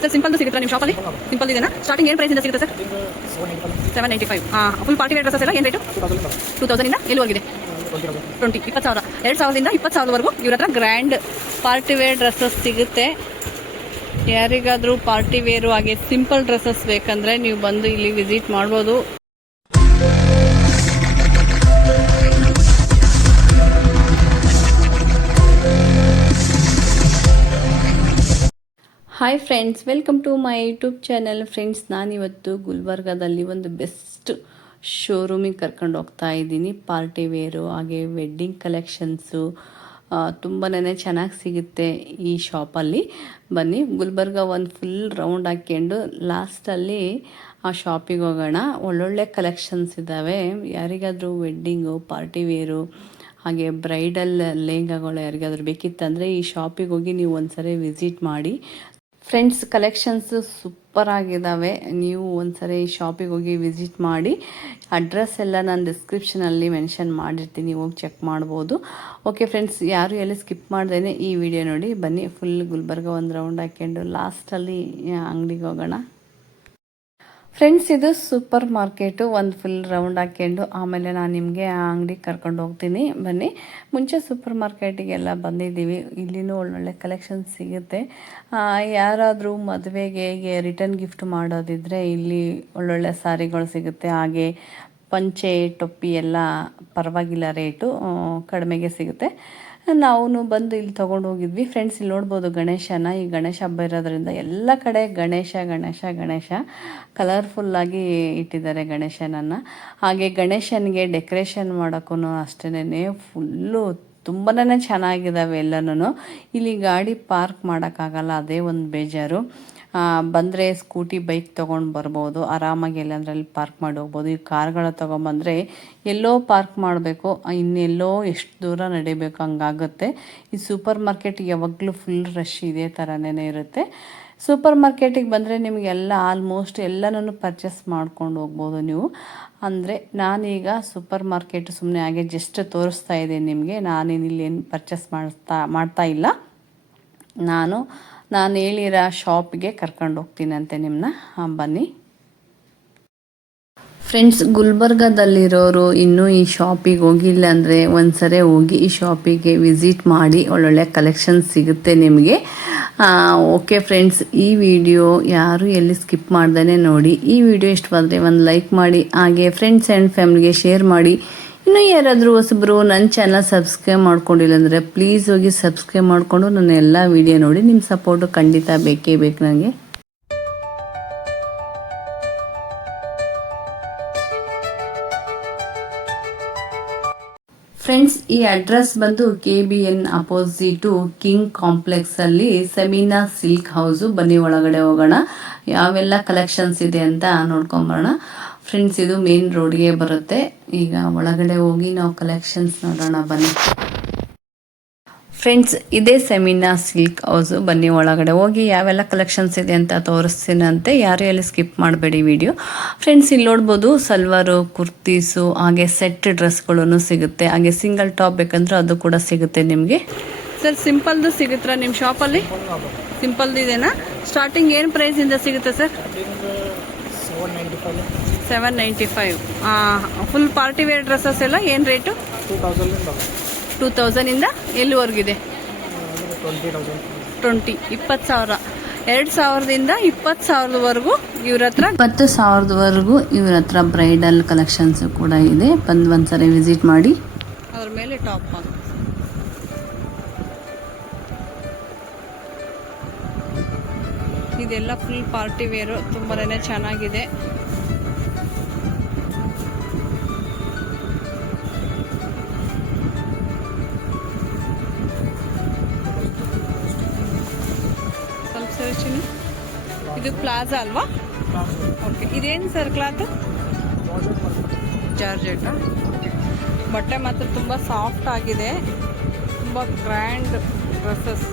Sir simple ಸಿಗುತ್ತಾ ನಿಮ್ಮ ಶಾಪಲ್ಲಿ? ಸಿಂಪಲ್ ಇದೆನಾ? ಸ್ಟಾರ್ಟಿಂಗ್ ಏನು ಪ್ರೈಸಿಂದ ಸಿಗುತ್ತೆ sir? 795. Full party wear dresses ಎಲ್ಲ ಏನು ರೇಟು? 2000 ಇಂದ ಎಲ್ಲಿವರೆಗಿದೆ? 20,000. 2,000ದಿಂದ 20,000ವರೆಗೂ ಇವ್ರ ಹತ್ರ ಗ್ರ್ಯಾಂಡ್ ಪಾರ್ಟಿ ವೇರ್ ಡ್ರೆಸ್ಸಸ್ ಸಿಗುತ್ತೆ. ಯಾರಿಗಾದರೂ ಪಾರ್ಟಿ ವೇರು ಹಾಗೆ ಸಿಂಪಲ್ ಡ್ರೆಸ್ಸಸ್ ಬೇಕಂದರೆ ನೀವು ಬಂದು ಇಲ್ಲಿ ವಿಸಿಟ್ ಮಾಡ್ಬೋದು. Hi friends, welcome to my YouTube channel. Friends, ನಾನಿವತ್ತು ಗುಲ್ಬರ್ಗಾದಲ್ಲಿ ಒಂದು ಬೆಸ್ಟ್ ಶೋರೂಮಿಗೆ ಕರ್ಕೊಂಡು ಹೋಗ್ತಾ ಇದ್ದೀನಿ. ಪಾರ್ಟಿ ವೇರು ಹಾಗೆ ವೆಡ್ಡಿಂಗ್ ಕಲೆಕ್ಷನ್ಸು ತುಂಬಾ ಚೆನ್ನಾಗಿ ಸಿಗುತ್ತೆ ಈ ಶಾಪಲ್ಲಿ. ಬನ್ನಿ, ಗುಲ್ಬರ್ಗ ಒಂದು ಫುಲ್ ರೌಂಡ್ ಹಾಕ್ಕೊಂಡು ಲಾಸ್ಟಲ್ಲಿ ಆ ಶಾಪಿಗೆ ಹೋಗೋಣ. ಒಳ್ಳೊಳ್ಳೆ ಕಲೆಕ್ಷನ್ಸ್ ಇದ್ದಾವೆ. ಯಾರಿಗಾದರೂ ವೆಡ್ಡಿಂಗು, ಪಾರ್ಟಿ ವೇರು ಹಾಗೆ ಬ್ರೈಡಲ್ ಲೆಹಂಗಾಗಳು ಯಾರಿಗಾದ್ರೂ ಬೇಕಿತ್ತಂದರೆ ಈ ಶಾಪಿಗೆ ಹೋಗಿ ನೀವು ಒಂದ್ಸರಿ ವಿಸಿಟ್ ಮಾಡಿ. ಫ್ರೆಂಡ್ಸ್, ಕಲೆಕ್ಷನ್ಸು ಸೂಪರ್ ಆಗಿದ್ದಾವೆ. ನೀವು ಒಂದ್ಸರಿ ಈ ಶಾಪಿಗೆ ಹೋಗಿ ವಿಸಿಟ್ ಮಾಡಿ. ಅಡ್ರೆಸ್ ಎಲ್ಲ ನಾನು ಡಿಸ್ಕ್ರಿಪ್ಷನಲ್ಲಿ ಮೆನ್ಷನ್ ಮಾಡಿರ್ತೀನಿ, ಹೋಗಿ ಚೆಕ್ ಮಾಡ್ಬೋದು. ಓಕೆ ಫ್ರೆಂಡ್ಸ್, ಯಾರು ಎಲ್ಲಿ ಸ್ಕಿಪ್ ಮಾಡ್ದೇನೆ ಈ ವಿಡಿಯೋ ನೋಡಿ. ಬನ್ನಿ, ಫುಲ್ ಗುಲ್ಬರ್ಗ ಒಂದು ರೌಂಡ್ ಹಾಕ್ಕೊಂಡು ಲಾಸ್ಟಲ್ಲಿ ಅಂಗಡಿಗೆ ಹೋಗೋಣ. ಫ್ರೆಂಡ್ಸ್, ಇದು ಸೂಪರ್ ಮಾರ್ಕೆಟು. ಒಂದು ಫುಲ್ ರೌಂಡ್ ಹಾಕ್ಕೊಂಡು ಆಮೇಲೆ ನಾನು ನಿಮಗೆ ಆ ಅಂಗಡಿಗೆ ಕರ್ಕೊಂಡು ಹೋಗ್ತೀನಿ. ಬನ್ನಿ, ಮುಂಚೆ ಸೂಪರ್ ಮಾರ್ಕೆಟಿಗೆಲ್ಲ ಬಂದಿದ್ದೀವಿ. ಇಲ್ಲಿನೂ ಒಳ್ಳೊಳ್ಳೆ ಕಲೆಕ್ಷನ್ಸ್ ಸಿಗುತ್ತೆ. ಯಾರಾದರೂ ಮದುವೆಗೆ ರಿಟರ್ನ್ ಗಿಫ್ಟ್ ಮಾಡೋದಿದ್ರೆ ಇಲ್ಲಿ ಒಳ್ಳೊಳ್ಳೆ ಸಾರಿಗಳು ಸಿಗುತ್ತೆ. ಹಾಗೆ ಪಂಚೆ, ಟೊಪ್ಪಿ ಎಲ್ಲ ಪರವಾಗಿಲ್ಲ, ರೇಟು ಕಡಿಮೆಗೆ ಸಿಗುತ್ತೆ. ನಾವು ಬಂದು ಇಲ್ಲಿ ತೊಗೊಂಡು ಹೋಗಿದ್ವಿ. ಫ್ರೆಂಡ್ಸ್, ಇಲ್ಲಿ ನೋಡ್ಬೋದು ಗಣೇಶನ. ಈ ಗಣೇಶ ಹಬ್ಬ ಇರೋದ್ರಿಂದ ಎಲ್ಲ ಕಡೆ ಗಣೇಶ ಕಲರ್ಫುಲ್ಲಾಗಿ ಇಟ್ಟಿದ್ದಾರೆ ಗಣೇಶನನ್ನು. ಹಾಗೆ ಗಣೇಶನಿಗೆ ಡೆಕೋರೇಷನ್ ಮಾಡೋಕ್ಕೂ ಅಷ್ಟೇ ಫುಲ್ಲು ತುಂಬಾ ಚೆನ್ನಾಗಿದ್ದಾವೆ ಎಲ್ಲನೂ. ಇಲ್ಲಿ ಗಾಡಿ ಪಾರ್ಕ್ ಮಾಡೋಕ್ಕಾಗಲ್ಲ, ಅದೇ ಒಂದು ಬೇಜಾರು. ಬಂದರೆ ಸ್ಕೂಟಿ, ಬೈಕ್ ತೊಗೊಂಡು ಬರ್ಬೋದು ಆರಾಮಾಗಿ. ಎಲ್ಲಂದ್ರಲ್ಲಿ ಪಾರ್ಕ್ ಮಾಡಿ ಹೋಗ್ಬೋದು. ಈ ಕಾರ್ಗಳ ತೊಗೊಂಬಂದರೆ ಎಲ್ಲೋ ಪಾರ್ಕ್ ಮಾಡಬೇಕು, ಇನ್ನೆಲ್ಲೋ ಎಷ್ಟು ದೂರ ನಡಿಬೇಕು, ಹಂಗಾಗುತ್ತೆ. ಈ ಸೂಪರ್ ಮಾರ್ಕೆಟ್ ಯಾವಾಗಲೂ ಫುಲ್ ರಶ್ ಇದೇ ಥರನೇ ಇರುತ್ತೆ. ಸೂಪರ್ ಮಾರ್ಕೆಟಿಗೆ ಬಂದರೆ ನಿಮಗೆಲ್ಲ ಆಲ್ಮೋಸ್ಟ್ ಎಲ್ಲನೂ ಪರ್ಚೇಸ್ ಮಾಡ್ಕೊಂಡು ಹೋಗ್ಬೋದು ನೀವು. ಅಂದರೆ ನಾನೀಗ ಸೂಪರ್ ಮಾರ್ಕೆಟ್ ಸುಮ್ಮನೆ ಹಾಗೆ ಜಸ್ಟ್ ತೋರಿಸ್ತಾ ಇದ್ದೀನಿ ನಿಮಗೆ. ನಾನೇನಿಲ್ಲೇನು ಪರ್ಚೇಸ್ ಮಾಡ್ತಾ ಇಲ್ಲ. ನಾನು ಹೇಳಿರೋ ಶಾಪಿಗೆ ಕರ್ಕೊಂಡು ಹೋಗ್ತೀನಂತೆ ನಿಮ್ಮನ್ನ. ಬನ್ನಿ ಫ್ರೆಂಡ್ಸ್, ಗುಲ್ಬರ್ಗದಲ್ಲಿರೋರು ಇನ್ನೂ ಈ ಶಾಪಿಗೆ ಹೋಗಿಲ್ಲ ಅಂದರೆ ಒಂದ್ಸರಿ ಹೋಗಿ ಈ ಶಾಪಿಗೆ ವಿಸಿಟ್ ಮಾಡಿ. ಒಳ್ಳೊಳ್ಳೆ ಕಲೆಕ್ಷನ್ಸ್ ಸಿಗುತ್ತೆ ನಿಮಗೆ. ಓಕೆ ಫ್ರೆಂಡ್ಸ್, ಈ ವಿಡಿಯೋ ಯಾರು ಎಲ್ಲಿ ಸ್ಕಿಪ್ ಮಾಡ್ದೇ ನೋಡಿ. ಈ ವಿಡಿಯೋ ಇಷ್ಟವಾದರೆ ಒಂದು ಲೈಕ್ ಮಾಡಿ, ಹಾಗೆ ಫ್ರೆಂಡ್ಸ್ ಆ್ಯಂಡ್ ಫ್ಯಾಮಿಲಿಗೆ ಶೇರ್ ಮಾಡಿ. ಇನ್ನೂ ಯಾರಾದರೂ ಹೊಸಬ್ರು ನನ್ನ ಚಾನಲ್ ಸಬ್ಸ್ಕ್ರೈಬ್ ಮಾಡ್ಕೊಂಡಿಲ್ಲ ಅಂದರೆ ಪ್ಲೀಸ್ ಹೋಗಿ ಸಬ್ಸ್ಕ್ರೈಬ್ ಮಾಡಿಕೊಂಡು ನನ್ನ ಎಲ್ಲ ವಿಡಿಯೋ ನೋಡಿ. ನಿಮ್ಮ ಸಪೋರ್ಟು ಖಂಡಿತ ಬೇಕೇ ಬೇಕು ನನಗೆ. ಫ್ರೆಂಡ್ಸ್, ಈ ಅಡ್ರೆಸ್ ಬಂದು KBN ಅಪೋಸಿಟು ಕಿಂಗ್ ಕಾಂಪ್ಲೆಕ್ಸಲ್ಲಿ ಸೆಮಿನಾ ಸಿಲ್ಕ್ ಹೌಸು. ಬನ್ನಿ, ಒಳಗಡೆ ಹೋಗೋಣ. ಯಾವೆಲ್ಲ ಕಲೆಕ್ಷನ್ಸ್ ಇದೆ ಅಂತ ನೋಡ್ಕೊಂಬರೋಣ. ಫ್ರೆಂಡ್ಸ್, ಇದು ಮೇನ್ ರೋಡ್ಗೆ ಬರುತ್ತೆ. ಈಗ ಒಳಗಡೆ ಹೋಗಿ ನಾವು ಕಲೆಕ್ಷನ್ಸ್ ನೋಡೋಣ. ಬನ್ನಿ ಫ್ರೆಂಡ್ಸ್, ಇದೇ ಸೆಮಿನಾ ಸಿಲ್ಕ್ ಹೌಸು. ಬನ್ನಿ, ಒಳಗಡೆ ಹೋಗಿ ಯಾವೆಲ್ಲ ಕಲೆಕ್ಷನ್ಸ್ ಇದೆ ಅಂತ ತೋರಿಸ್ತೀನಂತೆ. ಯಾರು ಎಲ್ಲಿ ಸ್ಕಿಪ್ ಮಾಡಬೇಡಿ ವಿಡಿಯೋ. ಫ್ರೆಂಡ್ಸ್, ಇಲ್ಲಿ ನೋಡ್ಬೋದು ಸಲ್ವಾರು, ಕುರ್ತೀಸು ಹಾಗೆ ಸೆಟ್ ಡ್ರೆಸ್ಗಳೂ ಸಿಗುತ್ತೆ. ಹಾಗೆ ಸಿಂಗಲ್ ಟಾಪ್ ಬೇಕಂದ್ರೆ ಅದು ಕೂಡ ಸಿಗುತ್ತೆ ನಿಮಗೆ. ಸರ್, ಸಿಂಪಲ್ದು ಸಿಗುತ್ತಾ ನಿಮ್ಮ ಶಾಪಲ್ಲಿ? ಸಿಂಪಲ್ದು ಇದೆನಾ? ಸ್ಟಾರ್ಟಿಂಗ್ ಏನು ಪ್ರೈಸಿಂದ ಸಿಗುತ್ತೆ sir? 795. Full party wear dresses ಎಲ್ಲ ಏನು ರೇಟು? 2000 ಇಂದ ಎಲ್ಲಿವರೆಗಿದೆ? 20,000. 2,000ದಿಂದ 20,000ವರೆಗೂ ಇವ್ರ ಹತ್ರ, 20,000ವರೆಗೂ ಇವ್ರ ಹತ್ರ ಬ್ರೈಡಲ್ ಕಲೆಕ್ಷನ್ಸ್ ಕೂಡ ಇದೆ. ಬಂದು ಒಂದ್ಸರಿ ವಿಸಿಟ್ ಮಾಡಿ. ಅದ್ರ ಮೇಲೆ ಟಾಪ್ ಇದೆಲ್ಲ ಫುಲ್ ಪಾರ್ಟಿ ವೇರು, ತುಂಬಾನೇ ಚೆನ್ನಾಗಿದೆ. ಇದು ಪ್ಲಾಜಾ ಅಲ್ವಾ? ಓಕೆ, ಇದೇನು ಸರ್ ಕ್ಲಾತ್? ಜಾರ್ಜೆಟ್. ಬಟ್ಟೆ ಮಾತ್ರ ತುಂಬ ಸಾಫ್ಟ್ ಆಗಿದೆ, ತುಂಬ ಗ್ರ್ಯಾಂಡ್ ಡ್ರೆಸ್ಸಸ್.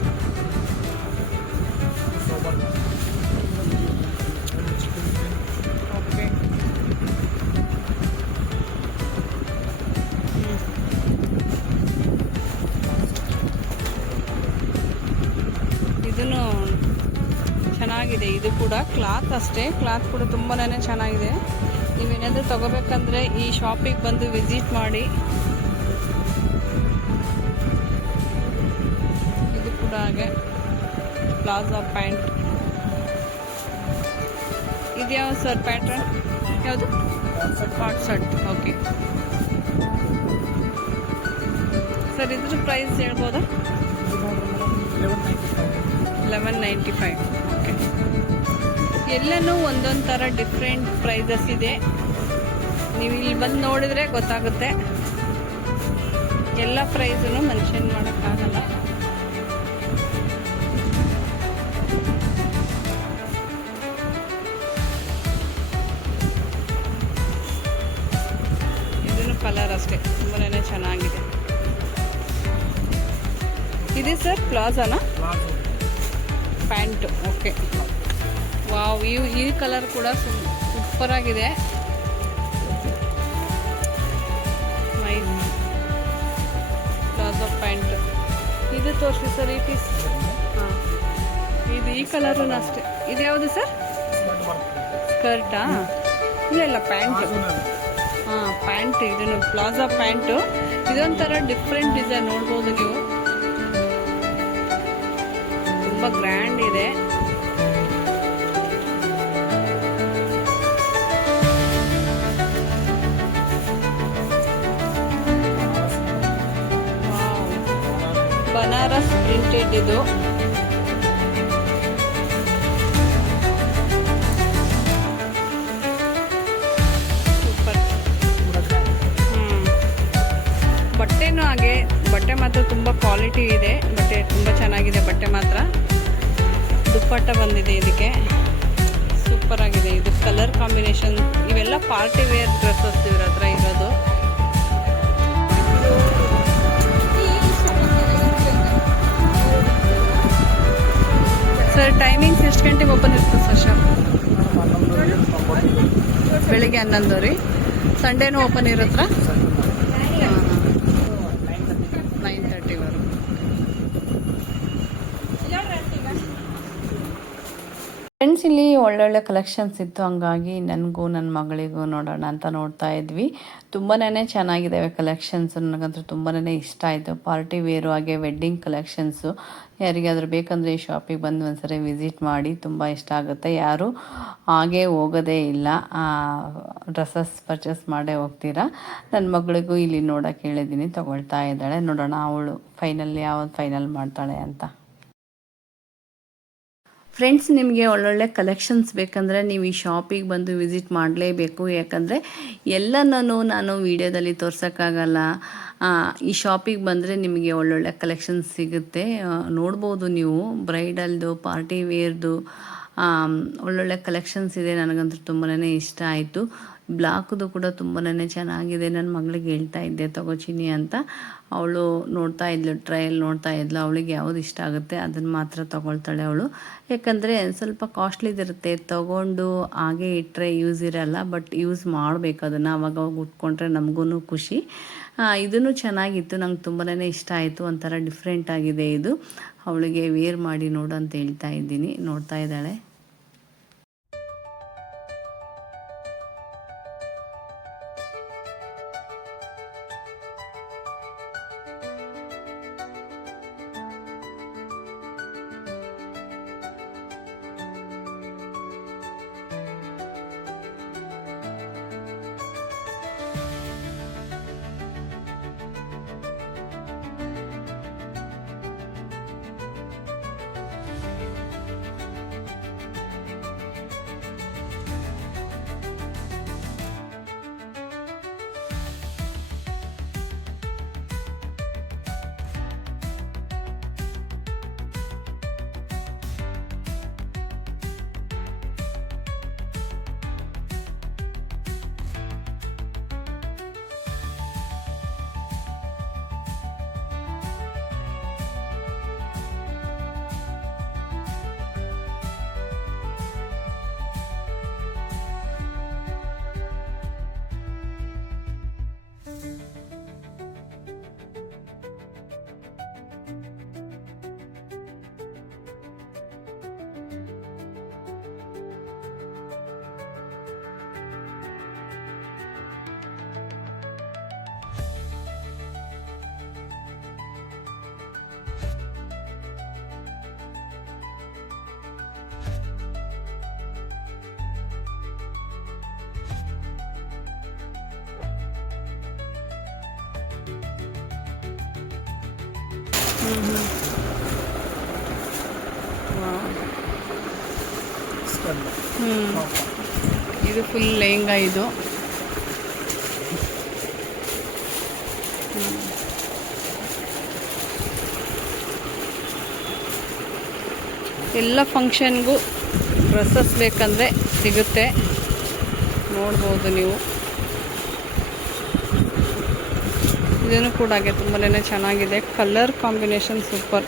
ಓಕೆ, ಇದನ್ನು ಚೆನ್ನಾಗಿದೆ. ಇದು ಕೂಡ ಕ್ಲಾತ್ ಅಷ್ಟೇ, ಕ್ಲಾತ್ ಕೂಡ ತುಂಬಾ ಚೆನ್ನಾಗಿದೆ. ನೀವೇನಾದರೂ ತಗೋಬೇಕಂದ್ರೆ ಈ ಶಾಪಿಗೆ ಬಂದು ವಿಸಿಟ್ ಮಾಡಿ. ಇದು ಕೂಡ ಹಾಗೆ ಪ್ಲಾಜಾ ಪ್ಯಾಂಟ್. ಇದ್ಯಾವ ಸರ್ ಪ್ಯಾಟ್ರನ್? ಯಾವುದು? Hot shirt. ಓಕೆ ಸರ್, ಇದ್ರ ಪ್ರೈಸ್ ಹೇಳ್ಬೋದಾ? 1195. ಓಕೆ, ಎಲ್ಲನೂ ಒಂದೊಂದು ಥರ ಡಿಫ್ರೆಂಟ್ ಪ್ರೈಸಸ್ ಇದೆ. ನೀವು ಇಲ್ಲಿ ಬಂದು ನೋಡಿದರೆ ಗೊತ್ತಾಗುತ್ತೆ. ಎಲ್ಲ ಪ್ರೈಸನ್ನು ಮೆನ್ಷನ್ ಮಾಡೋಕ್ಕಾಗಲ್ಲ. ಇದನ್ನು ಕಲರ್ ಅಷ್ಟೇ ತುಂಬಾ ಚೆನ್ನಾಗಿದೆ. ಇದೆ ಸರ್ ಪ್ಲಾಜಾನಾ ಪ್ಯಾಂಟು? ಓಕೆ, ವಾವ್, ಈ ಕಲರ್ ಕೂಡ ಸೂಪರ್ ಆಗಿದೆ. ಪ್ಲಾಜಾ ಪ್ಯಾಂಟ್ ಇದು ತೋರಿಸಿ ಸರ್, ಈ ಪೀಸ್. ಹಾಂ, ಇದು ಈ ಕಲರೂ ಅಷ್ಟೇ. ಇದು ಯಾವುದು ಸರ್? ಸ್ಕರ್ಟಾ? ಇಲ್ಲ ಪ್ಯಾಂಟು. ಹಾಂ, ಪ್ಯಾಂಟ್. ಇದನ್ನು ಪ್ಲಾಜಾ ಪ್ಯಾಂಟು. ಇದೊಂಥರ ಡಿಫ್ರೆಂಟ್ ಡಿಸೈನ್ ನೋಡ್ಬೋದು ನೀವು. ತುಂಬ ಗ್ರ್ಯಾಂಡ್ ಇದೆ. ಬನಾರಸ್ ಪ್ರಿಂಟೆಡ್ ಇದು. ಸೂಪರ್. ಬಟ್ಟೆನೂ ಹಾಗೆ, ಬಟ್ಟೆ ಮಾತ್ರ ತುಂಬ ಕ್ವಾಲಿಟಿ ಇದೆ. ಬಟ್ಟೆ ತುಂಬ ಚೆನ್ನಾಗಿದೆ, ಬಟ್ಟೆ ಮಾತ್ರ. ದುಪ್ಪಟ್ಟ ಬಂದಿದೆ ಇದಕ್ಕೆ, ಸೂಪರ್ ಆಗಿದೆ. ಇದು ಕಲರ್ ಕಾಂಬಿನೇಷನ್. ಇವೆಲ್ಲ ಪಾರ್ಟಿ ವೇರ್ ಡ್ರೆಸ್ಸಸ್ ಇವ್ರ ಹತ್ರ ಇರೋದು. ಸರ್, ಟೈಮಿಂಗ್ಸ್ ಎಷ್ಟು ಗಂಟೆಗೆ ಓಪನ್ ಇರ್ತದೆ ಸರ್ ಶಾಪ್? ಬೆಳಿಗ್ಗೆ 11 ಸಂಡೇನೂ ಓಪನ್ ಇರತ್ರ? 9:30ವರೆಗೂ. ಫ್ರೆಂಡ್ಸ್, ಇಲ್ಲಿ ಒಳ್ಳೊಳ್ಳೆ ಕಲೆಕ್ಷನ್ಸ್ ಇತ್ತು. ಹಂಗಾಗಿ ನನಗೂ ನನ್ನ ಮಗಳಿಗೂ ನೋಡೋಣ ಅಂತ ನೋಡ್ತಾ ಇದ್ವಿ. ತುಂಬಾ ಚೆನ್ನಾಗಿದ್ದಾವೆ ಕಲೆಕ್ಷನ್ಸ್. ನನಗಂತೂ ತುಂಬಾ ಇಷ್ಟ ಆಯಿತು. ಪಾರ್ಟಿ ವೇರು ಹಾಗೆ ವೆಡ್ಡಿಂಗ್ ಕಲೆಕ್ಷನ್ಸು. ಯಾರಿಗಾದ್ರೂ ಬೇಕಂದರೆ ಈ ಶಾಪಿಗೆ ಬಂದು ಒಂದ್ಸರಿ ವಿಸಿಟ್ ಮಾಡಿ, ತುಂಬ ಇಷ್ಟ ಆಗುತ್ತೆ. ಯಾರೂ ಹಾಗೇ ಹೋಗೋದೇ ಇಲ್ಲ, ಡ್ರೆಸ್ಸಸ್ ಪರ್ಚೇಸ್ ಮಾಡೇ ಹೋಗ್ತೀರಾ. ನನ್ನ ಮಗಳಿಗೂ ಇಲ್ಲಿ ನೋಡೋಕೆ ಹೇಳಿದ್ದೀನಿ, ತೊಗೊಳ್ತಾ ಇದ್ದಾಳೆ. ನೋಡೋಣ ಅವಳು ಯಾವ್ದು ಫೈನಲ್ ಮಾಡ್ತಾಳೆ ಅಂತ. ಫ್ರೆಂಡ್ಸ್, ನಿಮಗೆ ಒಳ್ಳೊಳ್ಳೆ ಕಲೆಕ್ಷನ್ಸ್ ಬೇಕಂದರೆ ನೀವು ಈ ಶಾಪಿಗೆ ಬಂದು ವಿಸಿಟ್ ಮಾಡಲೇಬೇಕು. ಯಾಕಂದರೆ ಎಲ್ಲನೂ ನಾನು ವಿಡಿಯೋದಲ್ಲಿ ತೋರ್ಸೋಕ್ಕಾಗಲ್ಲ. ಈ ಶಾಪಿಗೆ ಬಂದರೆ ನಿಮಗೆ ಒಳ್ಳೊಳ್ಳೆ ಕಲೆಕ್ಷನ್ಸ್ ಸಿಗುತ್ತೆ. ನೋಡ್ಬೋದು ನೀವು, ಬ್ರೈಡಲ್ದು, ಪಾರ್ಟಿ ವೇರ್ದು ಒಳ್ಳೊಳ್ಳೆ ಕಲೆಕ್ಷನ್ಸ್ ಇದೆ. ನನಗಂತೂ ತುಂಬಾ ಇಷ್ಟ ಆಯಿತು. ಬ್ಲಾಕ್ದು ಕೂಡ ತುಂಬಾ ಚೆನ್ನಾಗಿದೆ. ನನ್ನ ಮಗಳಿಗೆ ಹೇಳ್ತಾ ಇದ್ದೆ ತಗೋಚಿನಿ ಅಂತ. ಅವಳು ನೋಡ್ತಾ ಇದ್ಲು, ಟ್ರಯಲ್ ನೋಡ್ತಾ ಇದ್ಲು. ಅವಳಿಗೆ ಯಾವುದು ಇಷ್ಟ ಆಗುತ್ತೆ ಅದನ್ನು ಮಾತ್ರ ತೊಗೊಳ್ತಾಳೆ ಅವಳು. ಯಾಕಂದರೆ ಸ್ವಲ್ಪ ಕಾಸ್ಟ್ಲಿದಿರುತ್ತೆ, ತೊಗೊಂಡು ಹಾಗೆ ಇಟ್ಟರೆ ಯೂಸ್ ಇರಲ್ಲ. ಬಟ್ ಯೂಸ್ ಮಾಡಬೇಕು ಅದನ್ನು, ಅವಾಗ ಉಟ್ಕೊಂಡ್ರೆ ನಮಗೂ ಖುಷಿ. ಇದೂ ಚೆನ್ನಾಗಿತ್ತು, ನಂಗೆ ತುಂಬಾ ಇಷ್ಟ ಆಯಿತು. ಒಂಥರ ಡಿಫ್ರೆಂಟ್ ಆಗಿದೆ ಇದು. ಅವಳಿಗೆ ವೇರ್ ಮಾಡಿ ನೋಡು ಅಂತ ಹೇಳ್ತಾ ಇದ್ದೀನಿ. ನೋಡ್ತಾ ಇದ್ದಾಳೆ. ಇದು ಫುಲ್ ಲೆಹಂಗಾ ಇದು. ಎಲ್ಲ ಫಂಕ್ಷನ್ಗೂ ಡ್ರೆಸ್ಸಸ್ ಬೇಕಂದರೆ ಸಿಗುತ್ತೆ, ನೋಡ್ಬೋದು ನೀವು. ಇದನ್ನು ಕೂಡ ಹಾಗೆ ತುಂಬಾ ಚೆನ್ನಾಗಿದೆ, ಕಲರ್ ಕಾಂಬಿನೇಷನ್ ಸೂಪರ್.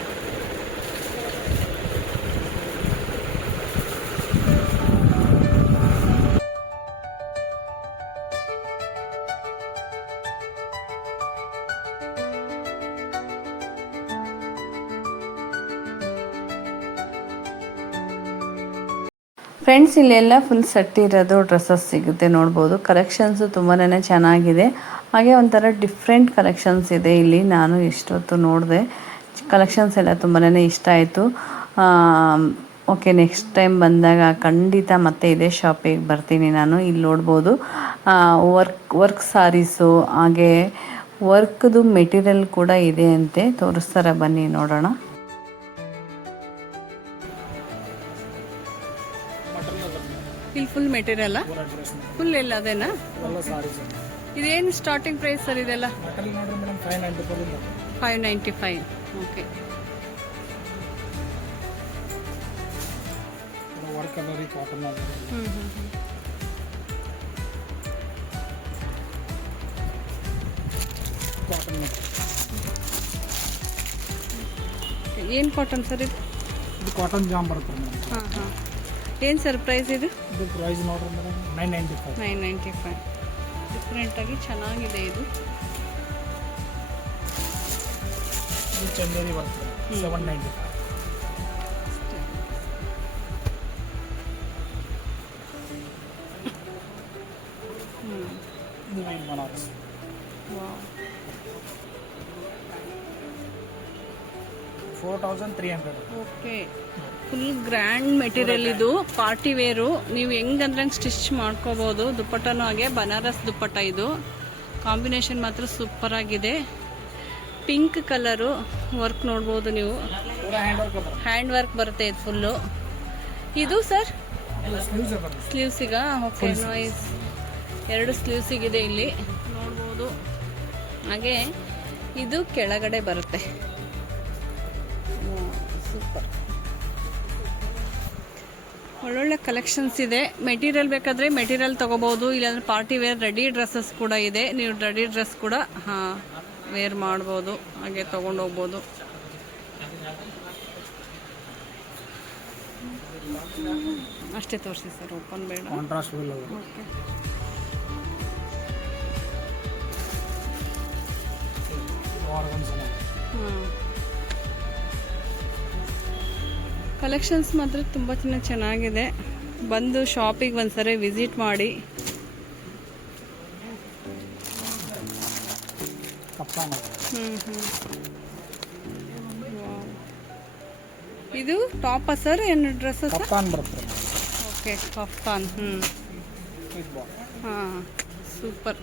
ಫ್ರೆಂಡ್ಸ್, ಇಲ್ಲೆಲ್ಲ ಫುಲ್ ಸೆಟ್ ಇರೋದು ಡ್ರೆಸ್ಸಸ್ ಸಿಗುತ್ತೆ, ನೋಡ್ಬೋದು. ಕಲೆಕ್ಷನ್ಸು ತುಂಬಾ ಚೆನ್ನಾಗಿದೆ. ಹಾಗೆ ಒಂಥರ ಡಿಫ್ರೆಂಟ್ ಕಲೆಕ್ಷನ್ಸ್ ಇದೆ ಇಲ್ಲಿ. ನಾನು ಎಷ್ಟೊತ್ತು ನೋಡಿದೆ, ಕಲೆಕ್ಷನ್ಸ್ ಎಲ್ಲ ತುಂಬಾ ಇಷ್ಟ ಆಯಿತು. ಓಕೆ, ನೆಕ್ಸ್ಟ್ ಟೈಮ್ ಬಂದಾಗ ಖಂಡಿತ ಮತ್ತೆ ಇದೇ ಶಾಪಿಗೆ ಬರ್ತೀನಿ ನಾನು. ಇಲ್ಲಿ ನೋಡ್ಬೋದು ವರ್ಕ್ ಸಾರೀಸು, ಹಾಗೆ ವರ್ಕ್ದು ಮೆಟೀರಿಯಲ್ ಕೂಡ ಇದೆ ಅಂತೆ, ತೋರಿಸ್ತಾರೆ, ಬನ್ನಿ ನೋಡೋಣ. ಇಲ್ಲಿ ಫುಲ್ ಮೆಟೀರಿಯಲ್ ಫುಲ್ ಎಲ್ಲ ಅದೇನಾ? ಇದೇನು ಸ್ಟಾರ್ಟಿಂಗ್ ಪ್ರೈಸ್ ಸರ್ ಇದೆಲ್ಲ? 595. ಓಕೆ. ಏನು ಕಾಟನ್ ಸರ್ ಇದು? ಕಾಟನ್ ಜಾಮ್ ಬರುತ್ತೆ. ಹಾಂ ಹಾಂ. ಏನು ಸರ್ ಪ್ರೈಸ್ ಇದು? ಇದು ಪ್ರೈಸ್ ನೋಡ್ರಿ ಮೇಡಮ್ 995. ಡಿಫ್ರೆಂಟಾಗಿ ಚೆನ್ನಾಗಿದೆ ಇದು. ಇದು ಚಂದೇರಿ ಬರ್ತದೆ 795. ಇದು white Banaras. Wow. 4300. Okay. Full grand material ಇದು, ಪಾರ್ಟಿ ವೇರು. ನೀವು ಹೆಂಗಂದ್ರೆ ಸ್ಟಿಚ್ ಮಾಡ್ಕೋಬೋದು. ದುಪ್ಪಟ್ಟನೂ ಹಾಗೆ ಬನಾರಸ್ ದುಪ್ಪಟ್ಟ ಇದು. ಕಾಂಬಿನೇಷನ್ ಮಾತ್ರ ಸೂಪರ್ ಆಗಿದೆ. ಪಿಂಕ್ ಕಲರು ವರ್ಕ್ ನೋಡ್ಬೋದು ನೀವು, ಹ್ಯಾಂಡ್ ವರ್ಕ್ ಬರುತ್ತೆ ಇದು ಫುಲ್ಲು. ಇದು ಸರ್ ಸ್ಲೀವ್ಸಿಗ? Okay, nice. 2 ಸ್ಲೀವ್ಸಿಗಿದೆ ಇಲ್ಲಿ ನೋಡ್ಬೋದು. ಹಾಗೆ ಇದು ಕೆಳಗಡೆ ಬರುತ್ತೆ. ಸೂಪರ್, ಒಳ್ಳೊಳ್ಳೆ ಕಲೆಕ್ಷನ್ಸ್ ಇದೆ. ಮೆಟೀರಿಯಲ್ ಬೇಕಾದರೆ ಮೆಟೀರಿಯಲ್ ತೊಗೋಬೋದು, ಇಲ್ಲಾಂದರೆ ಪಾರ್ಟಿ ವೇರ್ ರೆಡಿ ಡ್ರೆಸ್ಸಸ್ ಕೂಡ ಇದೆ. ನೀವು ರೆಡಿ ಡ್ರೆಸ್ ಕೂಡ ವೇರ್ ಮಾಡ್ಬೋದು, ಹಾಗೆ ತೊಗೊಂಡೋಗ್ಬೋದು. ಅಷ್ಟೇ ತೋರಿಸಿ ಸರ್, ಓಪನ್ ಬೇಡ. ಓಕೆ. ಕಲೆಕ್ಷನ್ಸ್ ಮಾತ್ರ ತುಂಬ ಚೆನ್ನಾಗಿದೆ. ಬಂದು ಶಾಪಿಗೆ ಒಂದ್ಸರಿ ವಿಸಿಟ್ ಮಾಡಿ. ಇದು ಟಾಪ್ ಸರ್, ಏನು ಡ್ರೆಸ್ಸಸ್? Okay, kaftan. ಹಾಂ, ಸೂಪರ್.